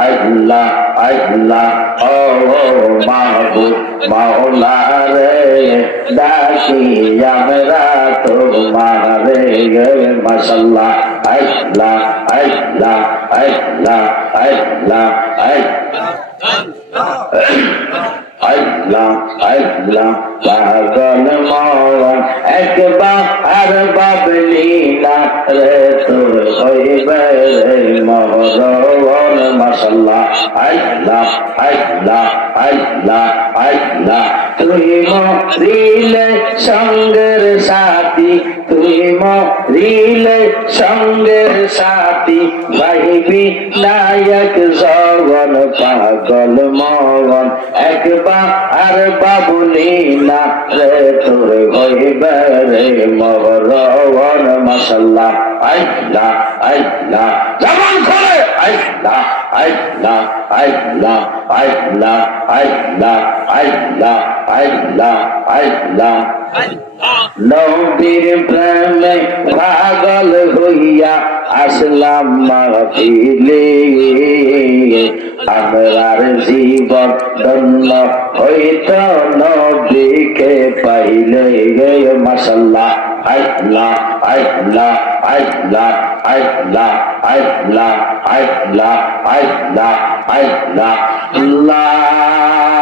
আল্লাহ আল্লাহ ও মাহবুব মাওলা রে ডাকি আমরা তোমারে মাশাআল্লাহ আল্লাহ আল্লাহ আল্লাহ আল্লাহ আল্লাহ আল্লাহ পাগল মওয়ান একবার আর বাবলি না রে তোর হইবে মহরওয়ান মাশাআল্লাহ আল্লাহ আল্লাহ আল্লাহ আল্লাহ তুই মরিলে সঙ্গের সাথী তুই মরিলে সঙ্গের সাথী ভাইবি নায়ক জগন পাগল মগন একবার আর বাবুলি না রে তোর হইবে রে মহরওয়ান মাশাআল্লাহ আল্লাহ আল্লাহ জবান খোলে আল্লাহ আল্লাহ আল্লাহ আল্লাহ আল্লাহ আল্লাহ আল্লাহ আল্লাহ নবীর প্রেমে পাগল হইয়া আসলাম মাহফিলে আমরার জীবন ধন্য হইত নবীকে পাইলে মাশাআল্লাহ আল্লাহ আল্লাহ আল্লাহ আল্লাহ আল্লাহ আল্লাহ আল্লাহ আল্লাহ আল্লাহ